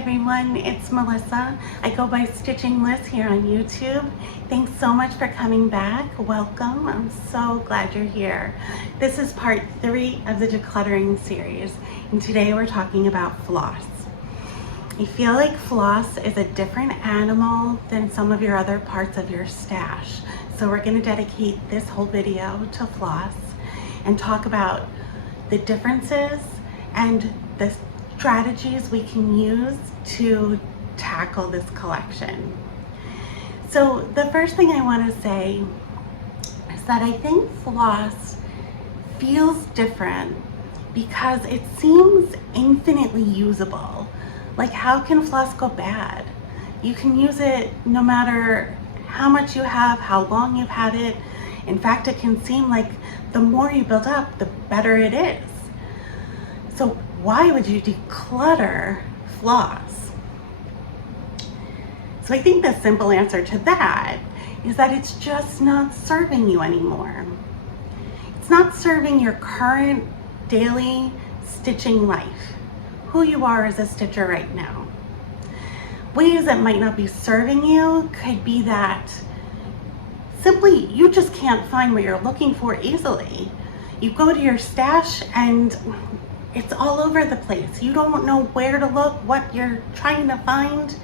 everyone, it's Melissa. I go by Stitching Liz here on YouTube. Thanks so much for coming back. Welcome. I'm so glad you're here. This is part 3 of the decluttering series, and today we're talking about floss. I feel like floss is a different animal than some of your other parts of your stash. So we're going to dedicate this whole video to floss and talk about the differences and the strategies we can use to tackle this collection. So the first thing I want to say is that I think floss feels different because it seems infinitely usable. Like, how can floss go bad? You can use it no matter how much you have, how long you've had it. In fact, it can seem like the more you build up, the better it is. So why would you declutter floss? So I think the simple answer to that is that it's just not serving you anymore. It's not serving your current daily stitching life, who you are as a stitcher right now. Ways that might not be serving you could be that simply you just can't find what you're looking for easily. You go to your stash and it's all over the place. You don't know where to look, what you're trying to find.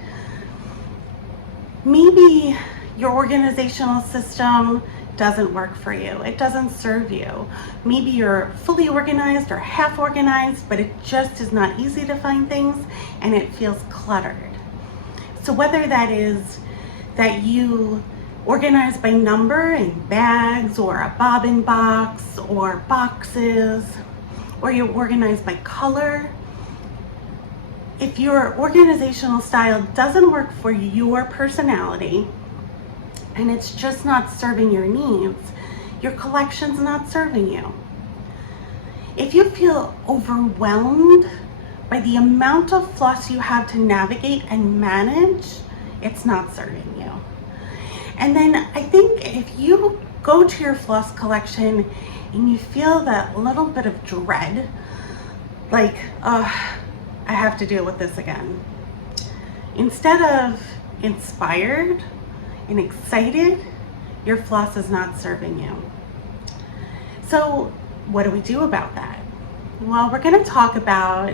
Maybe your organizational system doesn't work for you. It doesn't serve you. Maybe you're fully organized or half organized, but it just is not easy to find things and it feels cluttered. So whether that is that you organize by number in bags or a bobbin box or boxes, or you're organized by color, if your organizational style doesn't work for your personality and it's just not serving your needs, your collection's not serving you. If you feel overwhelmed by the amount of floss you have to navigate and manage, it's not serving you. And then I think if you go to your floss collection and you feel that little bit of dread, like, I have to deal with this again, instead of inspired and excited, your floss is not serving you. So what do we do about that? Well, we're going to talk about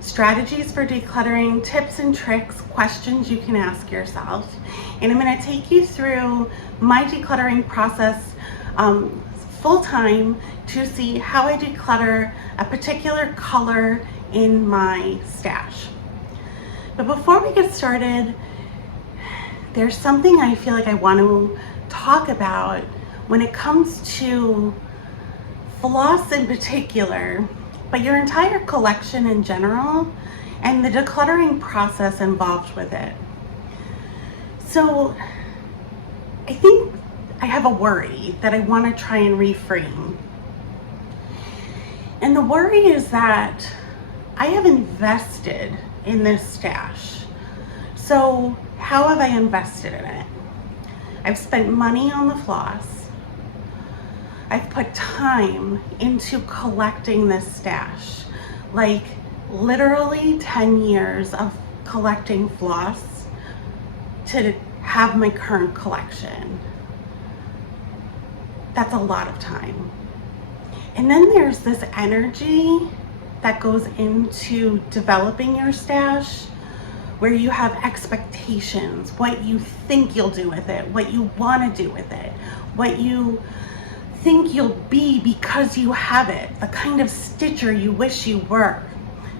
strategies for decluttering, tips and tricks, questions you can ask yourself. And I'm going to take you through my decluttering process full time to see how I declutter a particular color in my stash. But before we get started, there's something I feel like I want to talk about when it comes to floss in particular, but your entire collection in general and the decluttering process involved with it. So I think I have a worry that I want to try and reframe. And the worry is that I have invested in this stash. So how have I invested in it? I've spent money on the floss. I've put time into collecting this stash, like literally 10 years of collecting floss to have my current collection. That's a lot of time. And then there's this energy that goes into developing your stash, where you have expectations, what you think you'll do with it, what you want to do with it, what you think you'll be because you have it, the kind of stitcher you wish you were.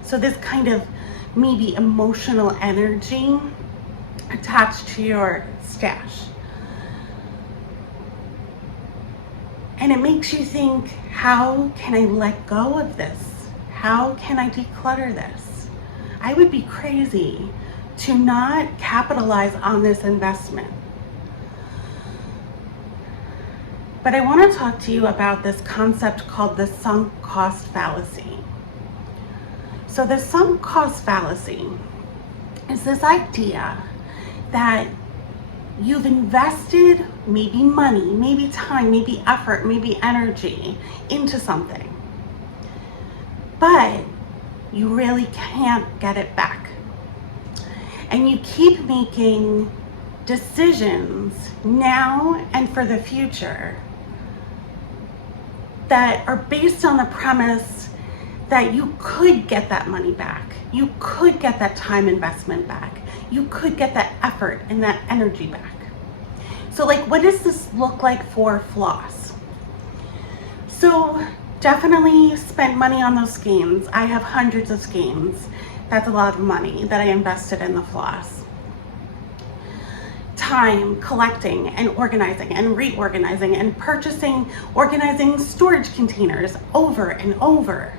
So this kind of maybe emotional energy attached to your stash. And it makes you think, how can I let go of this? How can I declutter this? I would be crazy to not capitalize on this investment. But I want to talk to you about this concept called the sunk cost fallacy. So the sunk cost fallacy is this idea that you've invested maybe money, maybe time, maybe effort, maybe energy into something, but you really can't get it back. and you keep making decisions now and for the future that are based on the premise that you could get that money back, you could get that time investment back, you could get that effort and that energy back. So like, what does this look like for Floss? So definitely spent money on those skeins. I have hundreds of skeins. That's a lot of money that I invested in the Floss. Time collecting and organizing and reorganizing and purchasing, organizing storage containers over and over.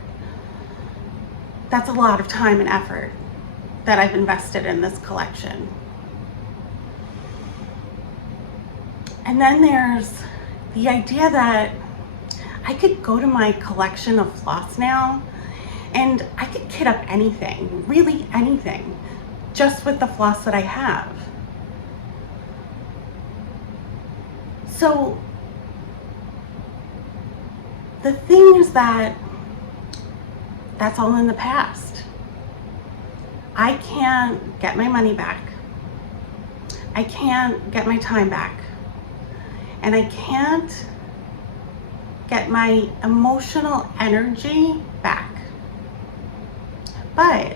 That's a lot of time and effort that I've invested in this collection. And then there's the idea that I could go to my collection of floss now and I could kit up anything, really anything, just with the floss that I have. So the thing is that that's all in the past. I can't get my money back. I can't get my time back. And I can't get my emotional energy back. But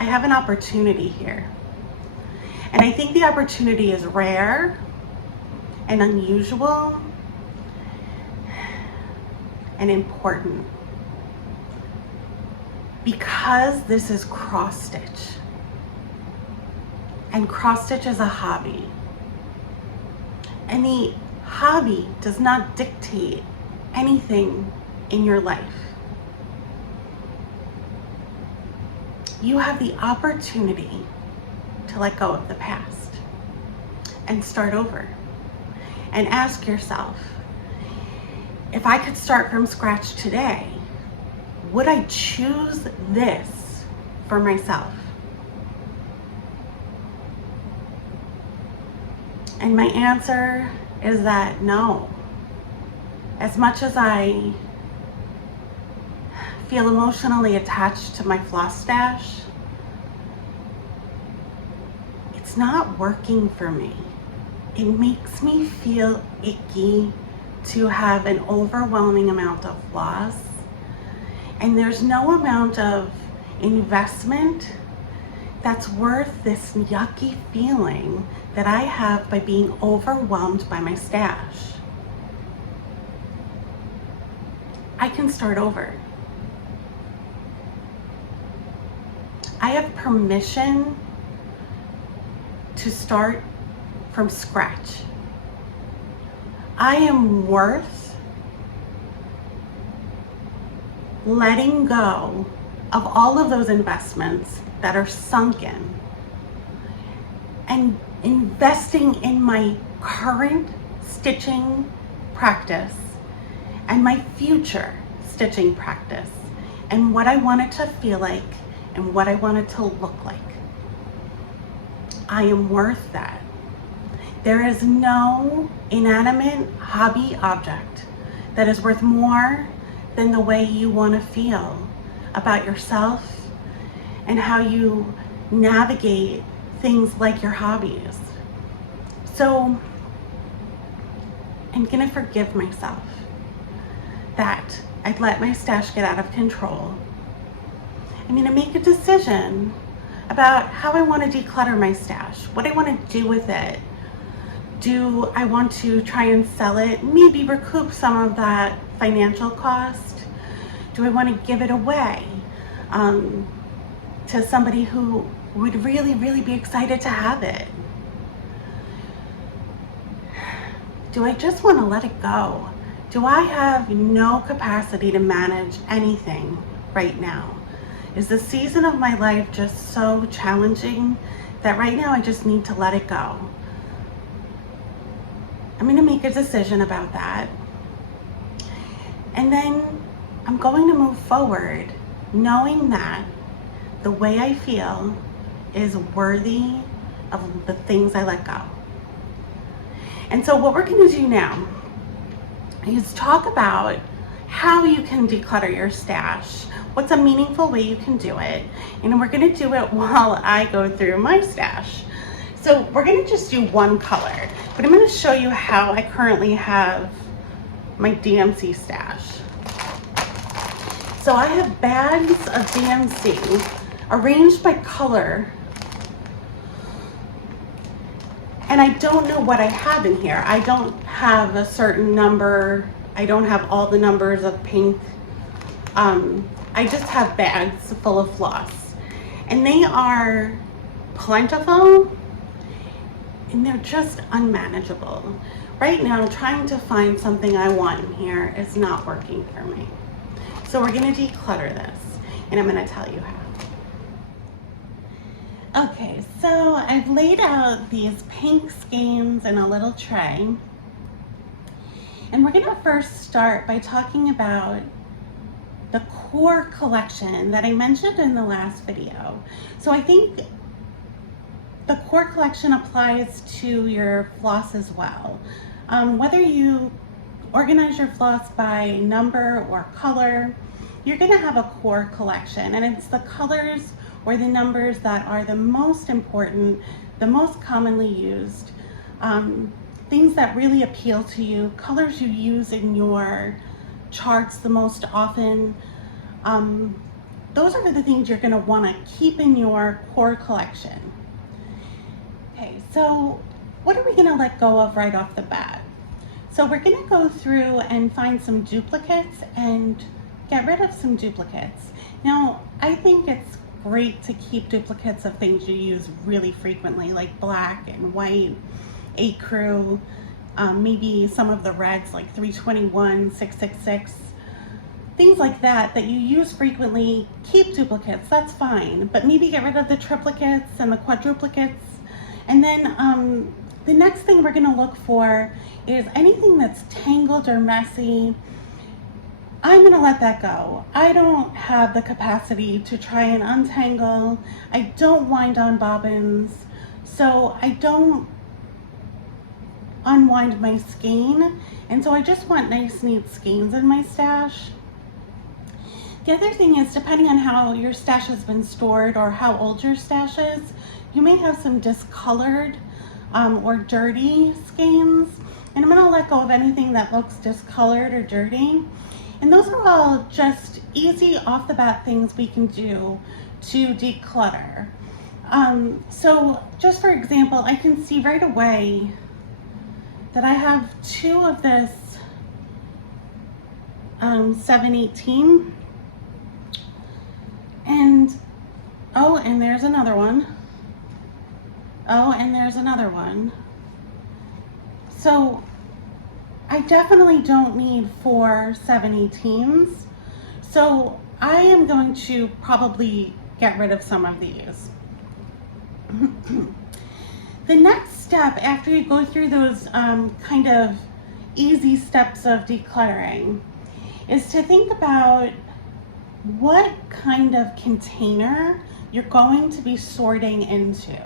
I have an opportunity here. And I think the opportunity is rare and unusual and important, because this is cross stitch, and cross stitch is a hobby, and the hobby does not dictate anything in your life. You have the opportunity to let go of the past and start over, and ask yourself, if I could start from scratch today, would I choose this for myself? And my answer is that no. As much as I feel emotionally attached to my floss stash, it's not working for me. It makes me feel icky to have an overwhelming amount of floss, and there's no amount of investment that's worth this yucky feeling that I have by being overwhelmed by my stash. I can start over. I have permission to start from scratch. I am worth letting go of all of those investments that are sunken and investing in my current stitching practice and my future stitching practice and what I want it to feel like and what I want it to look like. I am worth that. There is no inanimate hobby object that is worth more than the way you want to feel about yourself and how you navigate things like your hobbies. So I'm gonna forgive myself that I'd let my stash get out of control. I'm gonna make a decision about how I want to declutter my stash, what I want to do with it. Do I want to try and sell it, maybe recoup some of that financial cost? Do I want to give it away to somebody who would really, really be excited to have it? Do I just want to let it go? Do I have no capacity to manage anything right now? Is the season of my life just so challenging that right now I just need to let it go? I'm going to make a decision about that. And then I'm going to move forward knowing that the way I feel is worthy of the things I let go. And so what we're going to do now is talk about how you can declutter your stash, what's a meaningful way you can do it, and we're gonna do it while I go through my stash. So we're gonna just do one color, but I'm gonna show you how I currently have my DMC stash. So I have bags of DMC arranged by color, and I don't know what I have in here. I don't have a certain number. I don't have all the numbers of pink. I just have bags full of floss, and they are plentiful, and they're just unmanageable. Right now, trying to find something I want in here is not working for me. So we're gonna declutter this, and I'm gonna tell you how. Okay, so I've laid out these pink skeins in a little tray. And we're gonna first start by talking about the core collection that I mentioned in the last video. So I think the core collection applies to your floss as well. Whether you organize your floss by number or color, you're gonna have a core collection, and it's the colors or the numbers that are the most important, the most commonly used, things that really appeal to you, colors you use in your charts the most often. Those are the things you're gonna wanna keep in your core collection. Okay, so what are we gonna let go of right off the bat? So we're gonna go through and find some duplicates and get rid of some duplicates. Now, I think it's great to keep duplicates of things you use really frequently, like black and white, ecru, maybe some of the reds like 321, 666, things like that you use frequently. Keep duplicates, that's fine, but maybe get rid of the triplicates and the quadruplicates. And then the next thing we're gonna look for is anything that's tangled or messy. I'm gonna let that go. I don't have the capacity to try and untangle. I don't wind on bobbins, so I don't unwind my skein, and so I just want nice, neat skeins in my stash. The other thing is, depending on how your stash has been stored or how old your stash is, you may have some discolored or dirty skeins, and I'm gonna let go of anything that looks discolored or dirty. And those are all just easy off the bat things we can do to declutter. So just for example, I can see right away that I have two of this 718, and oh, and there's another one. Oh, and there's another one. So I definitely don't need 4 718s. So I am going to probably get rid of some of these. The next step after you go through those kind of easy steps of decluttering is to think about what kind of container you're going to be sorting into,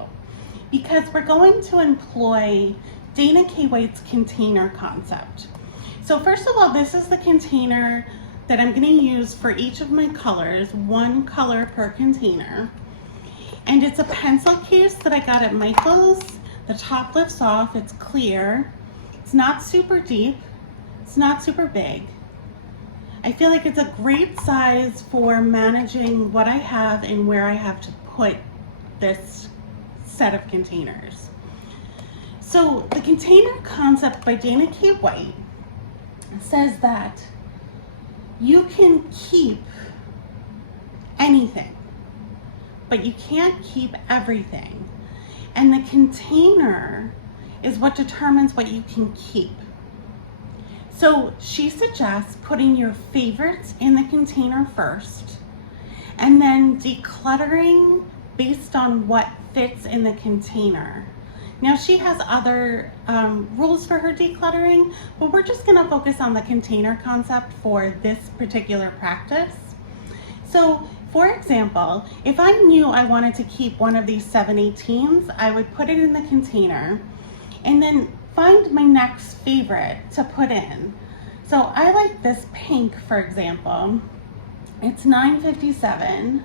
because we're going to employ Dana K. White's container concept. So first of all, this is the container that I'm going to use for each of my colors, one color per container. And it's a pencil case that I got at Michael's. The top lifts off, it's clear. It's not super deep, it's not super big. I feel like it's a great size for managing what I have and where I have to put this set of containers. So the container concept by Dana K. White says that you can keep anything, but you can't keep everything. And the container is what determines what you can keep. So she suggests putting your favorites in the container first, and then decluttering based on what fits in the container. Now she has other rules for her decluttering, but we're just gonna focus on the container concept for this particular practice. So for example, if I knew I wanted to keep one of these 718s, I would put it in the container and then find my next favorite to put in. So I like this pink, for example. It's $9.57.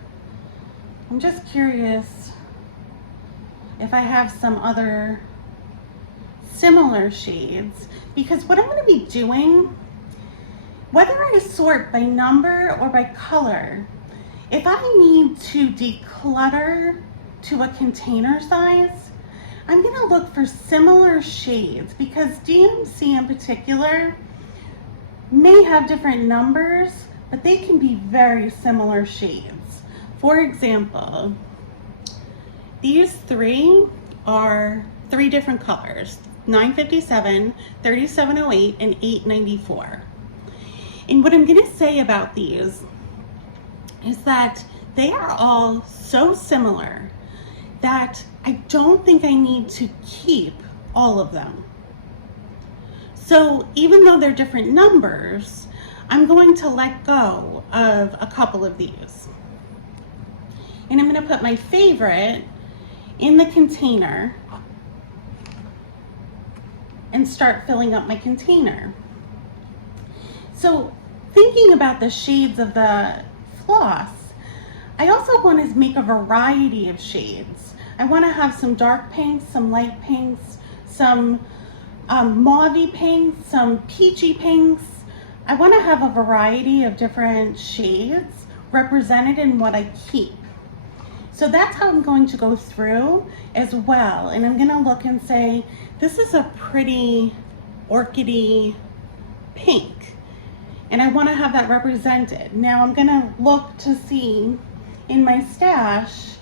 I'm just curious if I have some other similar shades, because what I'm going to be doing, whether I sort by number or by color, if I need to declutter to a container size, I'm going to look for similar shades, because DMC in particular may have different numbers, but they can be very similar shades. For example, these three are three different colors: 957, 3708, and 894. And what I'm going to say about these is that they are all so similar that I don't think I need to keep all of them. So even though they're different numbers, I'm going to let go of a couple of these. And I'm going to put my favorite in the container and start filling up my container. So thinking about the shades of the floss, I also want to make a variety of shades. I want to have some dark pinks, some light pinks, some mauvey pinks, some peachy pinks. I want to have a variety of different shades represented in what I keep. So that's how I'm going to go through as well. And I'm going to look and say, this is a pretty orchidy pink, and I want to have that represented. Now I'm going to look to see in my stash,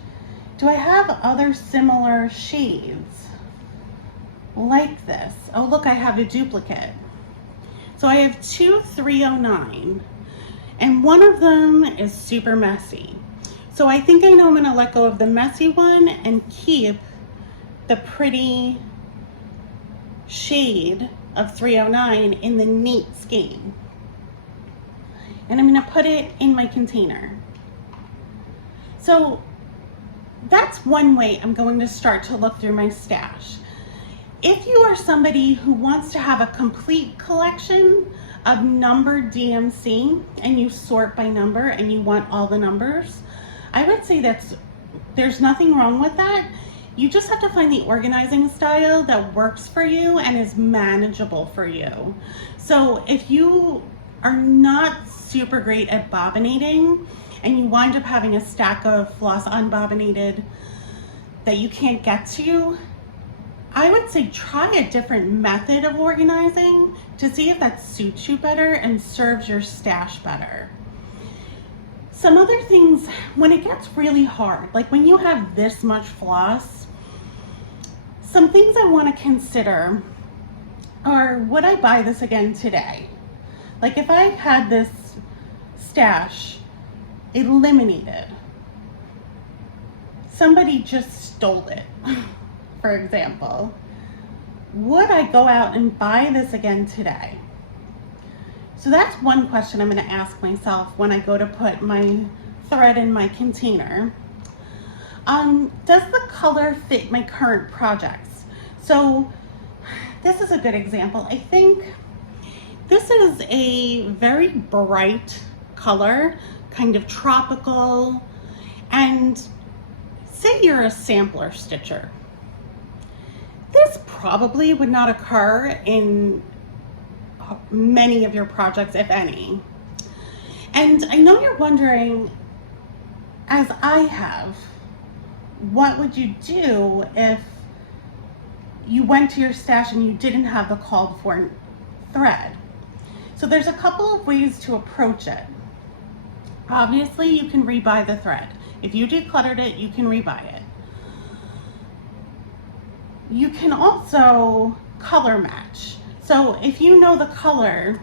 do I have other similar shades like this? Oh, look, I have a duplicate. So I have two 309, and one of them is super messy. So I think I know I'm going to let go of the messy one and keep the pretty shade of 309 in the neat skein. And I'm going to put it in my container. So that's one way I'm going to start to look through my stash. If you are somebody who wants to have a complete collection of numbered DMC and you sort by number and you want all the numbers, I would say there's nothing wrong with that. You just have to find the organizing style that works for you and is manageable for you. So if you are not super great at bobbinating and you wind up having a stack of floss unbobbinated that you can't get to, I would say try a different method of organizing to see if that suits you better and serves your stash better. Some other things, when it gets really hard, like when you have this much floss, some things I want to consider are, would I buy this again today? Like if I had this stash eliminated, somebody just stole it, for example, would I go out and buy this again today? So that's one question I'm going to ask myself when I go to put my thread in my container. Does the color fit my current projects? So this is a good example. I think this is a very bright color, kind of tropical, and say you're a sampler stitcher. This probably would not occur in many of your projects, if any. And I know you're wondering, as I have, what would you do if you went to your stash and you didn't have the called for thread? So there's a couple of ways to approach it. Obviously, you can rebuy the thread. If you decluttered it, you can rebuy it. You can also color match. So if you know the color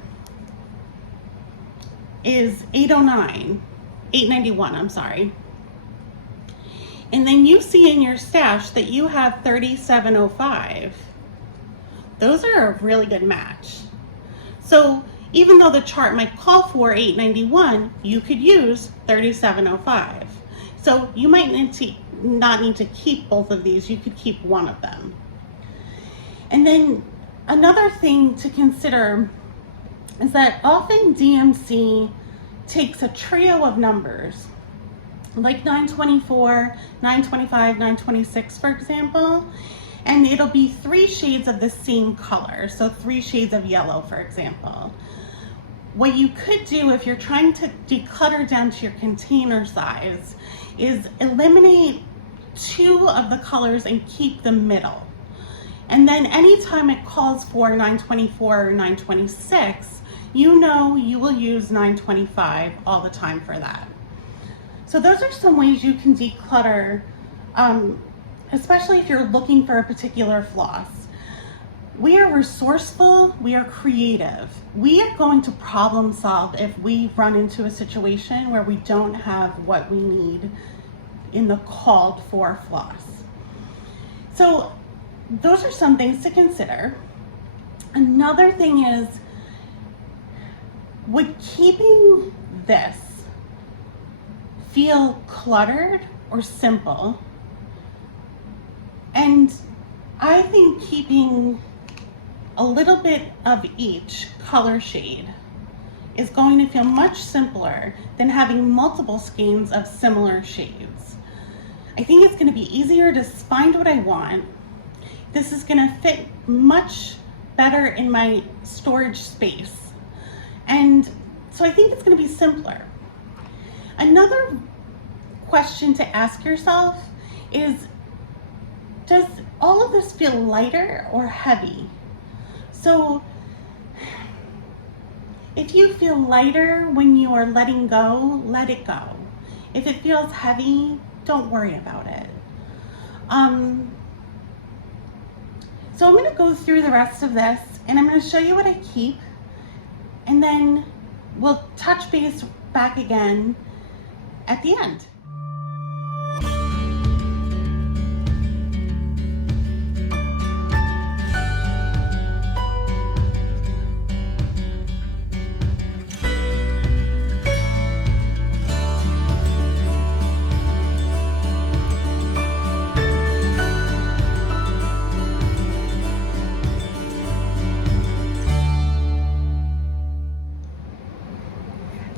is 891, I'm sorry, and then you see in your stash that you have 3705, those are a really good match. So even though the chart might call for 891, you could use 3705. So you might not need to keep both of these, you could keep one of them. And then another thing to consider is that often DMC takes a trio of numbers, like 924, 925, 926, for example, and it'll be 3 shades of the same color. So 3 shades of yellow, for example. What you could do if you're trying to declutter down to your container size is eliminate 2 of the colors and keep the middle. And then anytime it calls for 924 or 926, you know you will use 925 all the time for that. So those are some ways you can declutter, especially if you're looking for a particular floss. We are resourceful, we are creative. We are going to problem solve if we run into a situation where we don't have what we need in the called for floss. So those are some things to consider. Another thing is, would keeping this feel cluttered or simple? And I think keeping a little bit of each color shade is going to feel much simpler than having multiple skeins of similar shades. I think it's going to be easier to find what I want. This is going to fit much better in my storage space. And so I think it's going to be simpler. Another question to ask yourself is, does all of this feel lighter or heavy? So if you feel lighter when you are letting go, let it go. If it feels heavy, don't worry about it. So I'm going to go through the rest of this and I'm going to show you what I keep, and then we'll touch base back again at the end.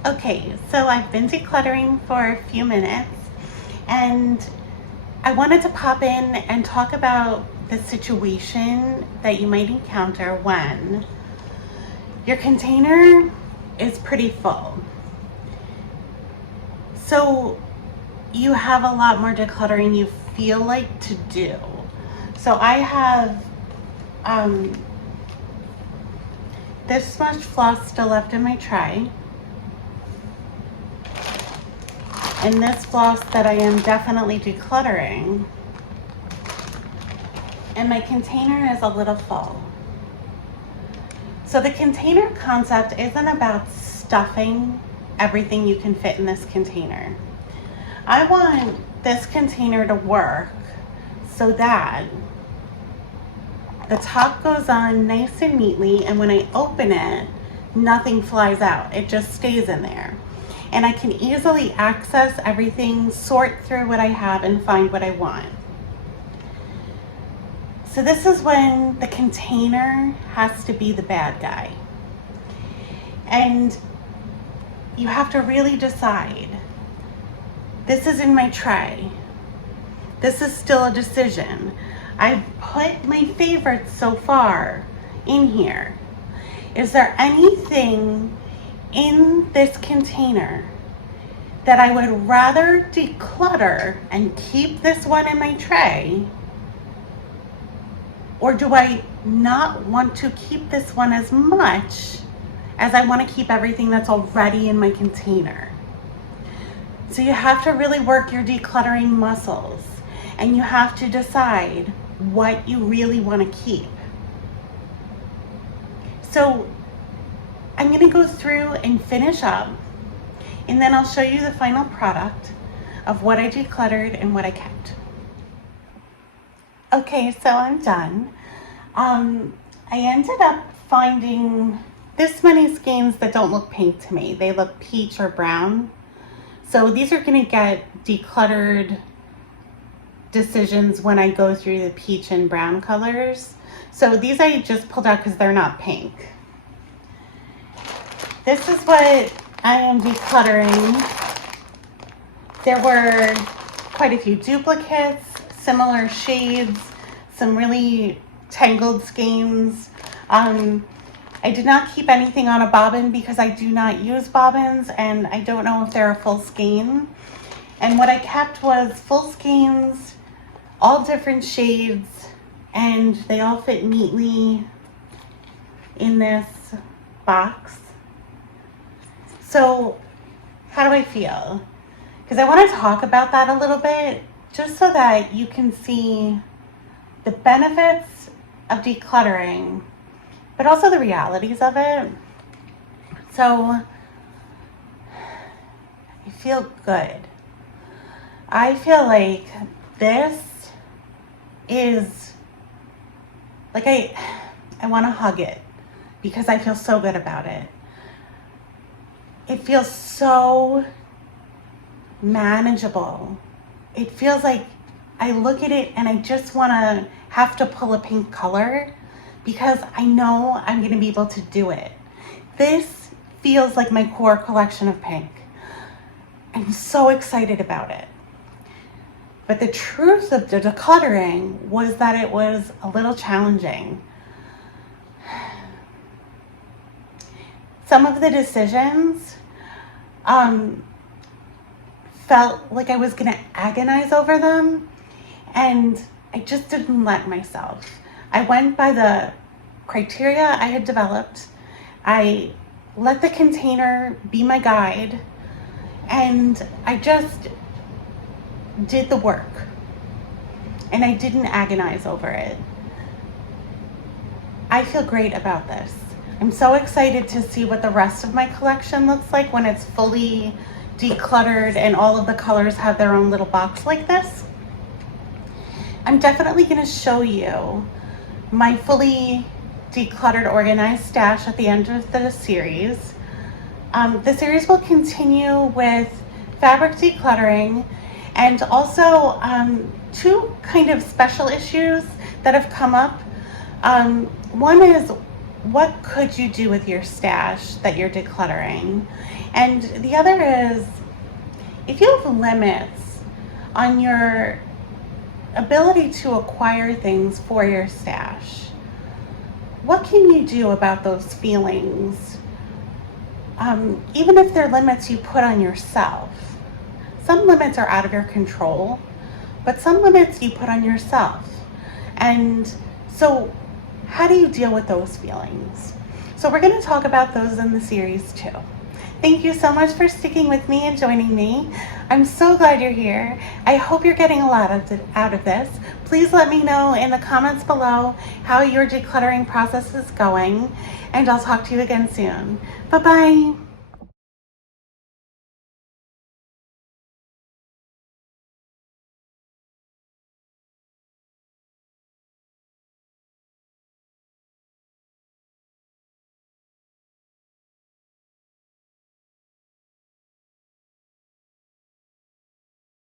Okay, so I've been decluttering for a few minutes and I wanted to pop in and talk about the situation that you might encounter when your container is pretty full. So you have a lot more decluttering you feel like to do. So I have this much floss still left in my tray. And this floss that I am definitely decluttering, and my container is a little full. So the container concept isn't about stuffing everything you can fit in this container. I want this container to work so that the top goes on nice and neatly, and when I open it, nothing flies out. It just stays in there. And I can easily access everything, sort through what I have, and find what I want. So this is when the container has to be the bad guy. And you have to really decide, this is in my tray. This is still a decision. I've put my favorites so far in here. Is there anything in this container that I would rather declutter and keep this one in my tray, or do I not want to keep this one as much as I want to keep everything that's already in my container? So you have to really work your decluttering muscles, and you have to decide what you really want to keep. So I'm going to go through and finish up, and then I'll show you the final product of what I decluttered and what I kept. Okay, so I'm done. I ended up finding this many skeins that don't look pink to me. They look peach or brown. So these are going to get decluttered decisions when I go through the peach and brown colors. So these I just pulled out because they're not pink. this is what I am decluttering. There were quite a few duplicates, similar shades, some really tangled skeins. I did not keep anything on a bobbin because I do not use bobbins and I don't know if they're a full skein. And what I kept was full skeins, all different shades, and they all fit neatly in this box. So how do I feel? Because I want to talk about that a little bit, just so that you can see the benefits of decluttering, but also the realities of it. So I feel good. I feel like this is like I want to hug it because I feel so good about it. It feels so manageable. It feels like I look at it and I just want to have to pull a pink color because I know I'm going to be able to do it. This feels like my core collection of pink. I'm so excited about it. But the truth of the decluttering was that it was a little challenging. Some of the decisions felt like I was gonna agonize over them, and I just didn't let myself. I went by the criteria I had developed. I let the container be my guide, and I just did the work, and I didn't agonize over it. I feel great about this. I'm so excited to see what the rest of my collection looks like when it's fully decluttered and all of the colors have their own little box like this. I'm definitely going to show you my fully decluttered, organized stash at the end of the series. The series will continue with fabric decluttering and also two kind of special issues that have come up. One is, what could you do with your stash that you're decluttering? And the other is, if you have limits on your ability to acquire things for your stash, what can you do about those feelings? Even if they're limits you put on yourself. Some limits are out of your control, but some limits you put on yourself. And so how do you deal with those feelings? So we're going to talk about those in the series too. Thank you so much for sticking with me and joining me. I'm so glad you're here. I hope you're getting a lot out of this. Please let me know in the comments below how your decluttering process is going, and I'll talk to you again soon. Bye-bye.